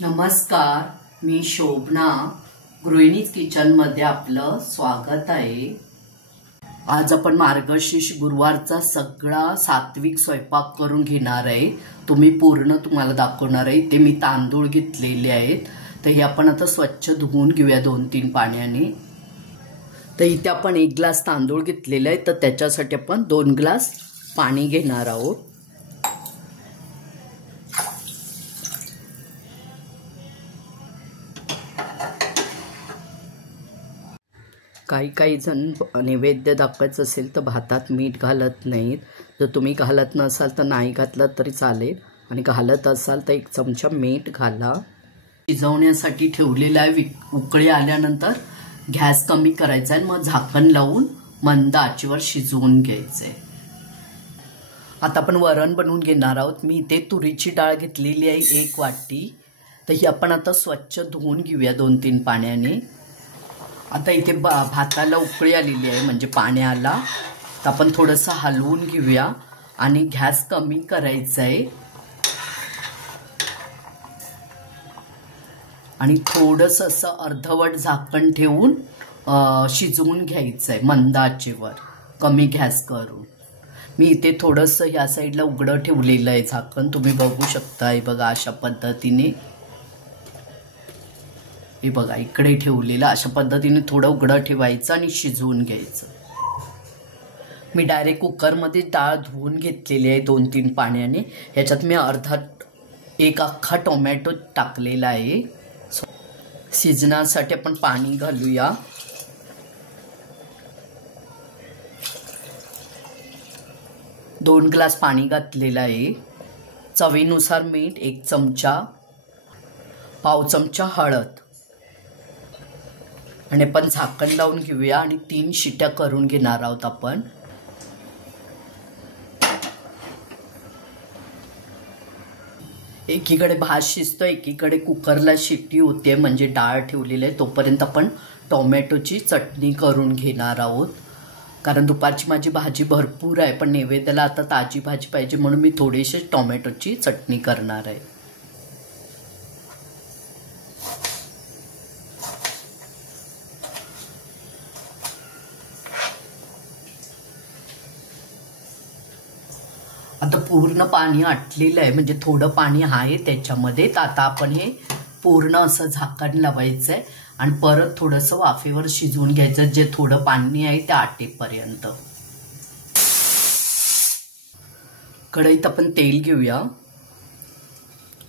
नमस्कार, मी शोभना गृहिणीज किचनमध्ये आपलं स्वागत आहे। आज आपण मार्गशीर्ष गुरुवारचा सगळा सात्विक स्वयंपाक करून घेणार आहे। तुम्हाला दाखवणार आहे। ते मी तांदूळ घेतलेले आहेत, तर हे आपण आता स्वच्छ धुवून घेऊया 2-3 पाण्याने। तर इथे आपण 1 ग्लास तांदूळ घेतलेले आहे, तर त्याच्यासाठी आपण 2 ग्लास पाणी घेणार आहोत। काही जण नैवेद्य दाखवायचं असेल तर भातात मीठ घालत नाहीत। जर तुम्ही घालत नसाल तर नाही घातलं तरी चालेल, आणि घालत असाल तर 1 चमचा मीठ घाला। शिजवण्यासाठी ठेवलेला आहे। उकळी आल्यानंतर गॅस कमी करायचा आहे, मग झाकण लावून मंद आचेवर शिजवून घ्यायचे। आता आपण वरण बनवून घेणार आहोत। मी इथे तुरीची डाळ घेतलेली आहे 1 वाटी, तर ही आपण आता स्वच्छ धुवून घेऊया 2-3 पाण्याने। आता इथे भाताला उकळी आलेली आहे, म्हणजे पाण्याला, तर आपण थोडंसं हलवून घेऊया आणि गॅस कमी करायचा आहे आणि थोडंसं असं अर्धवट झाकण ठेवून शिजवून घ्यायचं आहे मंद आचेवर, कमी गॅस करून। मी इथे थोडंसं या साईडला उघडं ठेवलेलं आहे झाकण, तुम्ही बघू शकता। हे बघा अशा पद्धतीने, हे बघा इकडे ठेवलेलं, अशा पद्धतीने थोडं उघडं ठेवायचं आणि शिजवून घ्यायचं। मी डायरेक्ट कुकरमध्ये डाळ धुवून घेतलेली आहे 2-3 पाण्याने। ह्याच्यात मी एक अख्खा टोमॅटो टाकलेला आहे। शिजण्यासाठी आपण पाणी घालूया। दोन ग्लास पाणी घातलेलं आहे। चवीनुसार मीठ 1 चमचा, पाव चमचा हळद, आणि आपण झाकण लावून घेऊया आणि 3 शिट्या करून घेणार आहोत आपण। एकीकडे भात शिजतो, एकीकडे कुकरला शिट्टी होते, म्हणजे डाळ ठेवलेली आहे। तोपर्यंत आपण टोमॅटोची चटणी करून घेणार आहोत, कारण दुपारची माझी भाजी भरपूर आहे, पण नैवेद्याला आता ताजी भाजी पाहिजे, म्हणून मी थोडीशी टोमॅटोची चटणी करणार आहे। आता पूर्ण पाणी आटलेलं आहे, म्हणजे थोडं पाणी आहे त्याच्यामध्ये। तर आता आपण हे पूर्ण असं झाकण लावायचं आहे आणि परत थोडंसं वाफेवर शिजवून घ्यायचं, जे थोडं पाणी आहे ते आटेपर्यंत। कढईत आपण तेल घेऊया।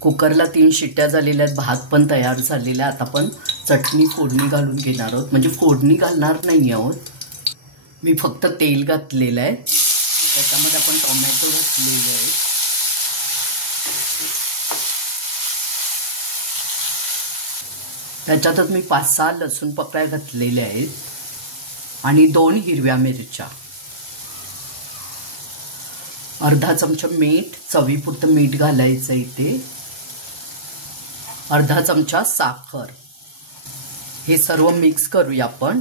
कुकरला 3 शिट्ट्या झालेल्या आहेत, भात पण तयार झालेला आहे। आता आपण चटणी फोडणी घालून घेणार आहोत, म्हणजे फोडणी घालणार नाही आहोत, मी फक्त तेल घातलेलं आहे। त्याच्यामध्ये आपण टोमॅटो घातलेले आहे, त्याच्यातच मी 5-6 लसूण पाकळ्या घातलेल्या आहेत आणि 2 हिरव्या मिरच्या, अर्धा चमचा मीठ, चवीपुरतं मीठ घालायचं इथे, अर्धा चमचा साखर। हे सर्व मिक्स करूया आपण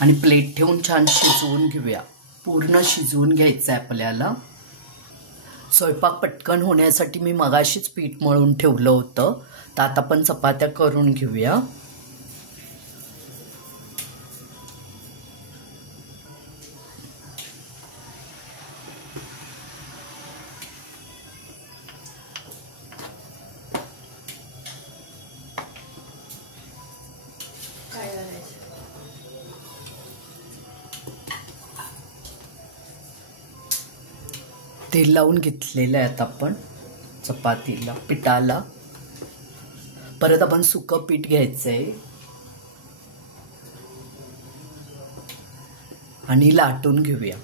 आणि प्लेट ठेवून छान शिजवून घेऊया। पूर्ण शिजवून घ्यायचं आहे आपल्याला। स्वयंपाक पटकन होण्यासाठी मी मगाशीच पीठ मळून ठेवलं होतं, तर आता आपण चपात्या करून घेऊया। तेल लावून घेतलेलं आहे आता आपण चपातीला, पिठाला। परत आपण सुकं पीठ घ्यायचंय आणि लाटून घेऊया।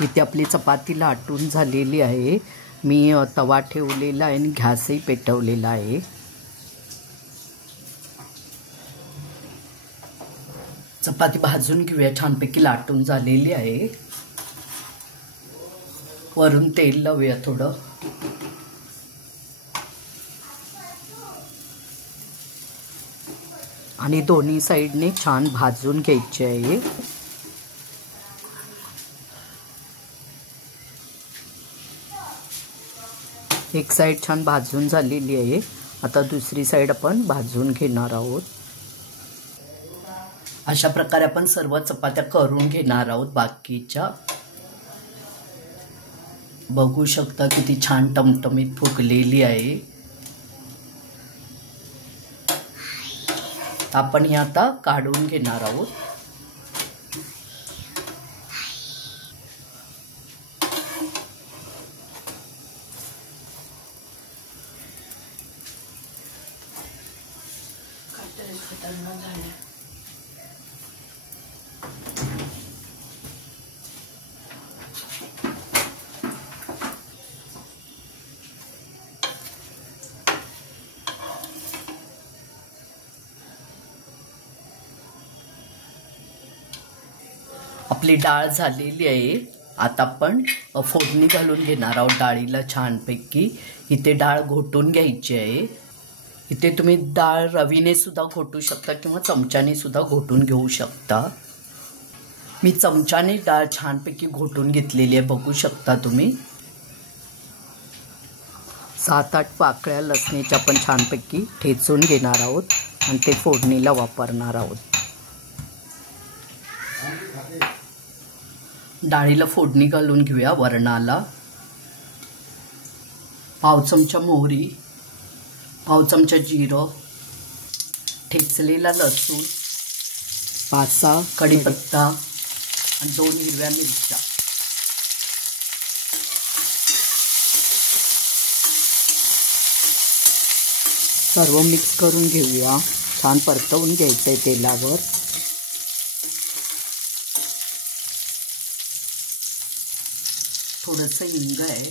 इथे आपली चपाती लाटून झालेली आहे, मी तवा ठेवलेला आहे आणि गॅसही पेटवलेला आहे. चपाती भाजून घेऊया. छानपैकी लाटून झालेली आहे. वरून तेल लावूया थोडं. आणि दोन्ही साईडने छान भाजून घ्यायचे आहे. एक साईड छान भाजून झालेली आहे. आता दुसरी साईड आपण भाजून घेणार आहोत. अशा प्रकारे आपण सर्व चपात्या करून घेणार आहोत. बाकीच्या बघू शकता किती छान टमटमीत फुगलेली आहे. आपण हे आता काढून घेणार आहोत. आपली डाळ झालेली आहे. आता आपण फोडणी घालून घेणार आहोत डाळीला छानपैकी. इथे डाळ घोटून घ्यायची आहे. इथे तुम्ही डाळ रवीने सुद्धा घोटू शकता किंवा चमच्याने सुद्धा घोटून घेऊ शकता. मी चमच्याने डाळ छानपैकी घोटून घेतलेली आहे. बघू शकता तुम्ही. 7-8 पाकळ्या लसणीच्या आपण छानपैकी ठेचून घेणार आहोत आणि ते फोडणीला वापरणार आहोत. डाळीला फोडणी घालून घेऊया. वरणाला पाव चमचा मोहरी, पाव चमचा जिरं, ठेचलेला लसूण, 5-6 कढीपत्ता आणि 2 हिरव्या मिरच्या. सर्व मिक्स करून घेऊया. छान परतवून घ्यायचं आहे तेलावर. थोडंसं हिंग आहे.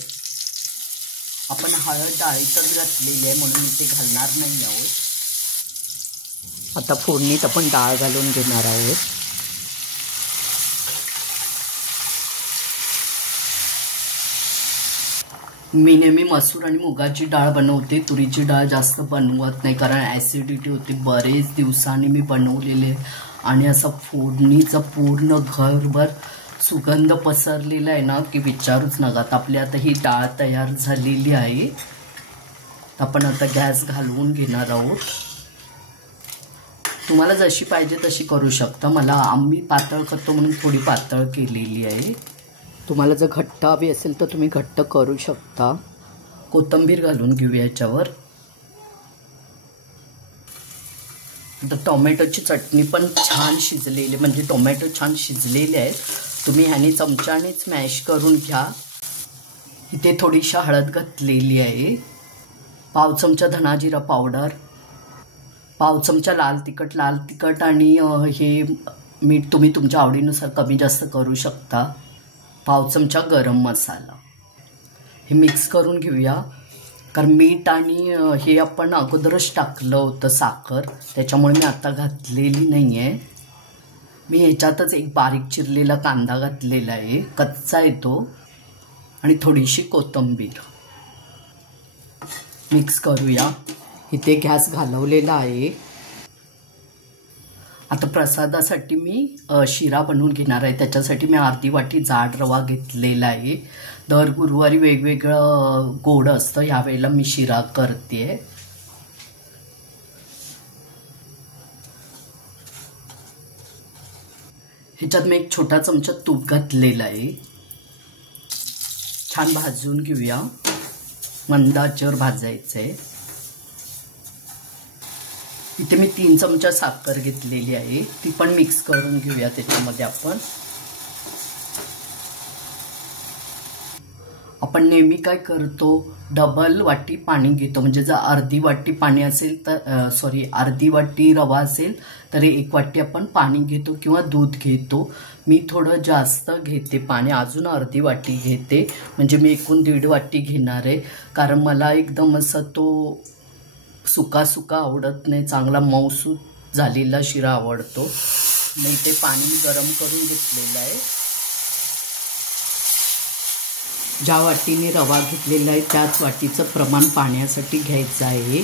आपण हळद डाळीतच घातलेली आहे म्हणून इथे घालणार नाही आहोत. आता फोडणीत आपण डाळ घालून घेणार आहोत. मी नेहमी मसूर आणि मुगाची डाळ बनवते. तुरीची डाळ जास्त बनवत नाही कारण ॲसिडिटी होते. बरेच दिवसांनी मी बनवलेले आणि असं फोडणीचा पूर्ण घरभर सुगंध पसरलेला आहे ना की विचारूच नका. आपली आता ही डाळ तयार झालेली आहे. आपण आता गॅस घालवून घेणार आहोत. तुम्हाला जशी पाहिजे तशी करू शकता. आम्ही पातळ करतो म्हणून थोडी पातळ केलेली आहे. तुम्हाला जर घट्ट हवी असेल तर तुम्ही घट्ट करू शकता. कोथिंबीर घालून घेऊया याच्यावर. आता टोमॅटोची चटणी पण छान शिजलेली, म्हणजे टोमॅटो छान शिजलेले आहेत. तुम्ही ह्याने चमच्यानेच मॅश करून घ्या. इथे थोडीशी हळद घातलेली आहे. पाव चमचा धना जिरा पावडर, पाव चमचा लाल तिखट आणि हे मीठ तुम्ही तुमच्या आवडीनुसार कमी जास्त करू शकता. पाव चमचा गरम मसाला. हे मिक्स करून घेऊया. कारण मीठ आणि हे आपण अगोदरच टाकलं होतं साखर, त्याच्यामुळे मी आता घातलेली नाही आहे. मी ह्याच्यातच एक बारीक चिरलेला कांदा घातलेला आहे, कच्चा येतो, आणि थोडीशी कोथिंबीर. मिक्स करूया. इथे गॅस घालवलेला आहे. आता प्रसादासाठी मी शिरा बनवून घेणार आहे. त्याच्यासाठी मी अर्धी वाटी जाड रवा घेतलेला आहे. दर गुरुवारी वेगवेगळं गोड असतं, यावेळेला मी शिरा करते. ह्याच्यात मी एक छोटा चमचा तूप घातलेला आहे. छान भाजून घेऊया. मंद आचेवर भाजायचं आहे. इथे मी 3 चमचा साखर घेतलेली आहे, ती पण मिक्स करून घेऊया त्याच्यामध्ये. आपण नेहमी काय करतो, डबल वाटी पाणी घेतो. म्हणजे जर अर्धी वाटी पाणी असेल तर अर्धी वाटी रवा असेल तर 1 वाटी आपण पाणी घेतो किंवा दूध घेतो. मी थोडं जास्त घेते पाणी, अजून अर्धी वाटी घेते. म्हणजे मी एकूण 1.5 वाटी घेणार आहे. कारण मला एकदम असं तो सुका सुका आवडत नाही, चांगला मऊसूत झालेला शिरा आवडतो. मी ते पाणी गरम करून घेतलेलं आहे. ज्या वाटीने रवा घेतलेला आहे त्याच वाटीचं प्रमाण पाण्यासाठी घ्यायचं आहे.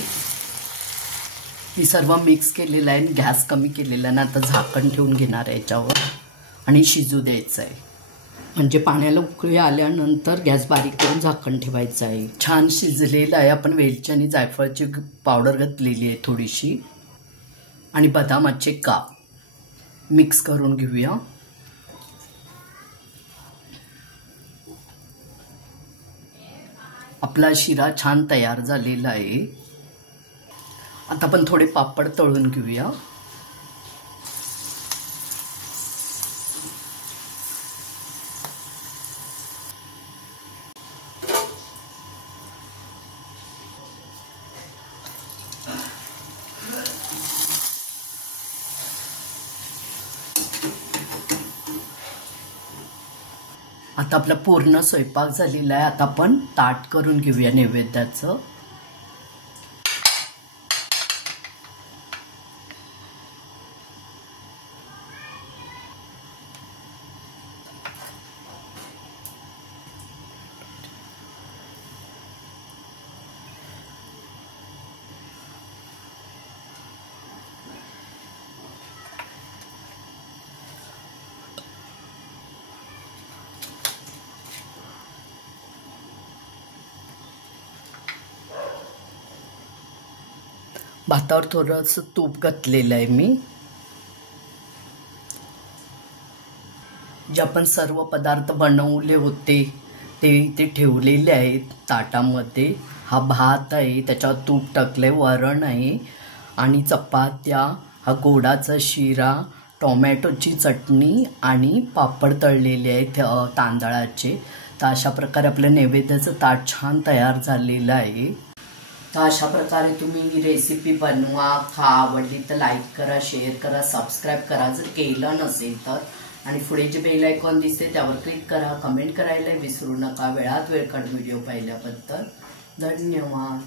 मी सर्व मिक्स केलेलं आहे, गॅस कमी केलेला आहे. आता झाकण ठेवून घेणार आहे याच्यावर आणि शिजू द्यायचं आहे. म्हणजे पाण्याला उकळी आल्यानंतर गॅस बारीक करून झाकण ठेवायचं आहे. छान शिजलेलं आहे. आपण वेलची आणि जायफळची पावडर घातलेली आहे थोडीशी आणि बदामाचे काप मिक्स करून घेऊया. आपला शिरा छान तयार झालेला आहे. आता आपण थोडे पापड तळून घेऊया. आता आपला पूर्ण स्वयंपाक झालेला आहे. आता आपण ताट करून घेऊया नैवेद्याचं. भातावर थोडंसं तूप घातलेलं आहे मी. जे आपण सर्व पदार्थ बनवले होते ते इथे ठेवलेले आहेत ताटामध्ये. हा भात आहे, त्याच्यावर तूप टाकलंय, वरण आहे आणि चपात्या, हा गोडाचा शिरा, टोमॅटोची चटणी आणि पापड तळलेले आहेत तांदळाचे. तर अशा प्रकारे आपलं नैवेद्याचं ताट छान तयार झालेलं आहे. तर अशा प्रकारे तुम्ही ही रेसिपी बनवा, खा. आवडली तर लाईक करा, शेअर करा, सबस्क्राईब करा जर केलं नसेल तर. आणि पुढे जे बेल आयकॉन दिसते त्यावर क्लिक करा. कमेंट करायला विसरू नका. वेळात वेळ काढून व्हिडिओ पाहिल्याबद्दल धन्यवाद.